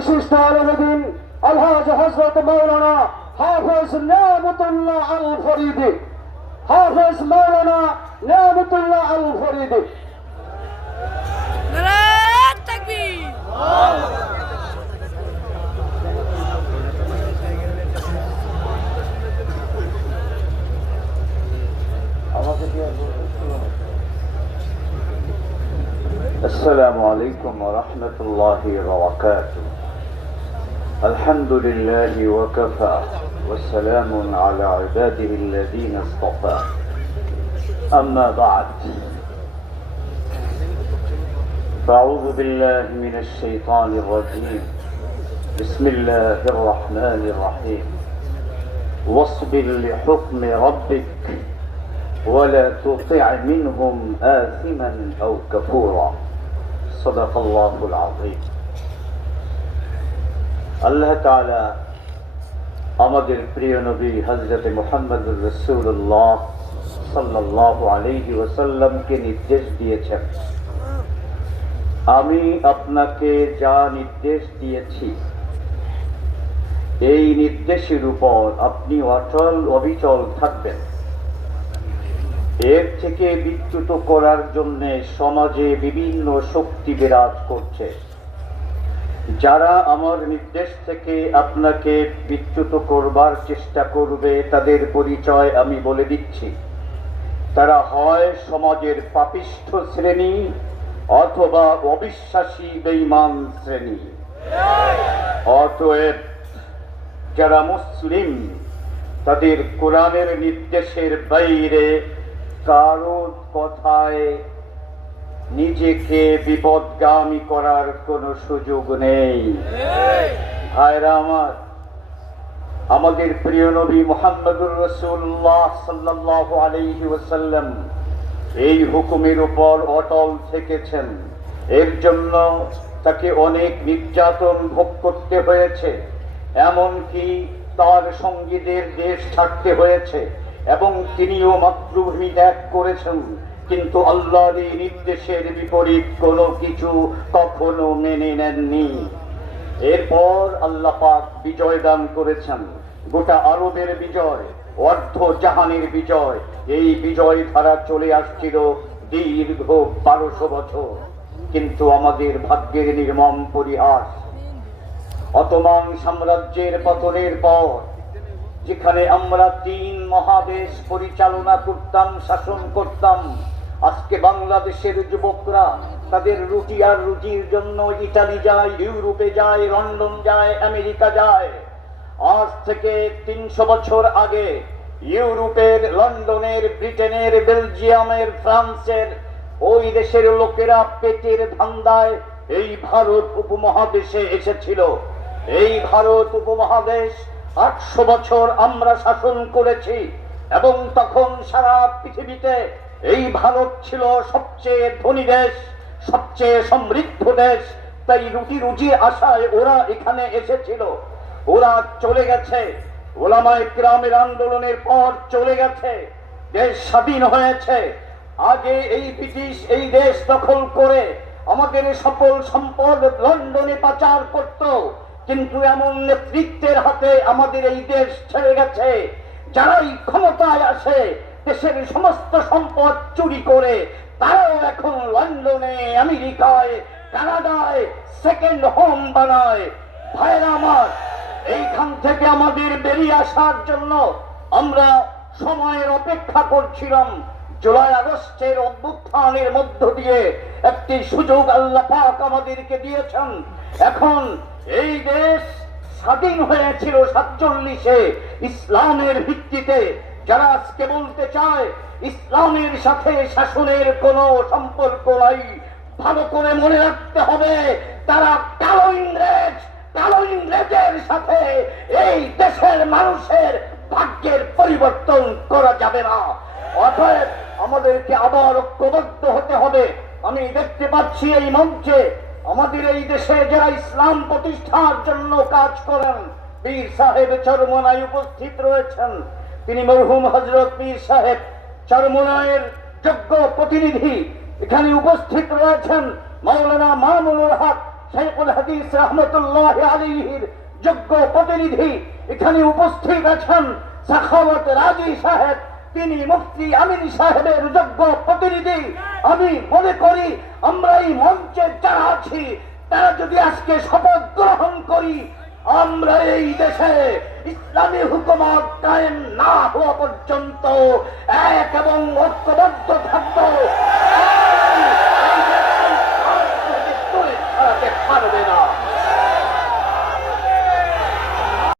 বিশিষ্ট আলমদিন আলহাজ হজরত মৌলানা হাফেজ নিয়ামতুল্লাহ আল ফরিদি হাফেজ মৌলানা নিয়ামতুল্লাহ আল ফরিদি নারায়ণ তাকবীর السلام عليكم ورحمة الله وبركاته الحمد لله وكفى والسلام على عباده الذين اصطفى. أما بعد فأعوذ بالله من الشيطان الرجيم. بسم الله الرحمن الرحيم. واصبر لحكم ربك ولا تطع منهم آثما أو كفورا. صدق الله العظيم. আল্লাহ তাআলা আমাদের প্রিয় নবী হজরত মোহাম্মদ রসুল্লাহ সাল্লাহ আলহি ওসাল্লামকে নির্দেশ দিয়েছেন। আমি আপনাকে যা নির্দেশ দিয়েছি, এই নির্দেশের উপর আপনি অচল অবিচল থাকবেন। এর থেকে বিচ্যুত করার জন্য সমাজে বিভিন্ন শক্তি বিরাজ করছে। যারা আমার নির্দেশ থেকে আপনাকে বিচ্যুত করবার চেষ্টা করবে, তাদের পরিচয় আমি বলে দিচ্ছি। তারা হয় সমাজের পাপিষ্ঠ শ্রেণি অথবা অবিশ্বাসী বেঈমান শ্রেণি। অতএব যারা মুসলিম, তাদের কোরআনের নির্দেশের বাইরে কারও কথায় নিজেকে বিপদগামী করার কোনো সুযোগ নেই। ভাইরা আমার আমাদের প্রিয় নবী মোহাম্মদুর রসুল্লাহ সাল্লাহ আলাইহি ওসাল্লাম এই হুকুমের উপর অটল থেকেছেন। এর জন্য তাকে অনেক নির্যাতন ভোগ করতে হয়েছে এমনকি তার সঙ্গীদের দেশ ছাড়তে হয়েছে এবং তিনিও মাতৃভূমি ত্যাগ করেছেন। কিন্তু আল্লাহর এই নির্দেশের বিপরীত কোনো কিছু কখনো মেনে নেননি। এরপর আল্লাহ পাক বিজয় দান করেছেন। গোটা আরবের বিজয়, অর্ধ জাহানের বিজয়, এই বিজয় ধারা চলে আসছিল দীর্ঘ বারোশো বছর। কিন্তু আমাদের ভাগ্যের নির্মম পরিহাস অতমান সাম্রাজ্যের পতনের পর, যেখানে আমরা তিন মহাদেশ পরিচালনা করতাম, শাসন করতাম আজকে বাংলাদেশের যুবকরা তাদের রুটি আর রুটির জন্য ইটালি যায়, ইউরোপে যায়, লন্ডন যায়, আমেরিকা যায়। আজ থেকে তিনশো বছর আগে ইউরোপের, লন্ডনের, ব্রিটেনের, বেলজিয়ামের, ফ্রান্সের ওই দেশের লোকেরা পেটের ধান্দায় এই ভারত উপমহাদেশে এসেছিল। এই ভারত উপমহাদেশ আটশো বছর আমরা শাসন করেছি এবং তখন সারা পৃথিবীতে এই ভারত ছিল সবচেয়ে ধনী দেশ, সবচেয়ে সমৃদ্ধ দেশ। তাই রুটি রুজি আশায় ওরা এখানে এসেছিল। ওরা চলে গেছে। ওলামায় গ্রামের আন্দোলনের পর চলে গেছে। দেশ স্বাধীন হয়েছে। আগে এই ব্রিটিশ এই দেশ দখল করে আমাদের সকল সম্পদ লন্ডনে পাচার করত। কিন্তু এমন নেতৃত্বের হাতে আমাদের এই দেশ ছেড়ে গেছে। যারাই ক্ষমতায় আসে দেশের সমস্ত সম্পদ চুরি করে তারাও এখন লন্ডনে, আমেরিকায়, কানাডায় সেকেন্ড হোম বানায়। ভাইরা আমার, এইখান থেকে আমাদের বেরিয়ে আসার জন্য আমরা সময়ের অপেক্ষা করছিলাম। জুলাই আগস্টের অভ্যুত্থানের মধ্য দিয়ে একটি সুযোগ আল্লাহ পাক আমাদেরকে দিয়েছেন। এখন এই দেশ স্বাধীন হয়েছিল সাতচল্লিশে ইসলামের ভিত্তিতে। যারা আজকে বলতে চায়, ইসলামের সাথে শাসনের কোনো সম্পর্ক নাই, ভালো করে মনে রাখতে হবে, তারা কালো ইংরেজ, কালো ইংরেজের সাথে এই দেশের মানুষের ভাগ্যের পরিবর্তন করা যাবে না। অতএব আমাদেরকে আবার ঐক্যবদ্ধ হতে হবে। আমি দেখতে পাচ্ছি এই মঞ্চে আমাদের এই দেশে যারা ইসলাম প্রতিষ্ঠার জন্য কাজ করেন পীর সাহেব চরমনায় উপস্থিত রয়েছেন। তিনি মরহুম হজরত পীর সাহেব চরমনায়ের যোগ্য প্রতিনিধি এখানে উপস্থিত রয়েছেন মাওলানা মামুনুল হক শেখুল হাদিস রহমতুল্লাহ আলীর যোগ্য প্রতিনিধি। এখানে উপস্থিত আছেন সাখাওয়াত রাজি সাহেব, তিনি মুফতি আমিন সাহেবের যোগ্য প্রতিনিধি। আমি মনে করি আমরা এই মঞ্চে যারা আছি, তারা যদি আজকে শপথ গ্রহণ করি আমরা এই দেশে ইসলামী হুকুমত না হওয়া পর্যন্ত এক এবং ঐক্যবদ্ধ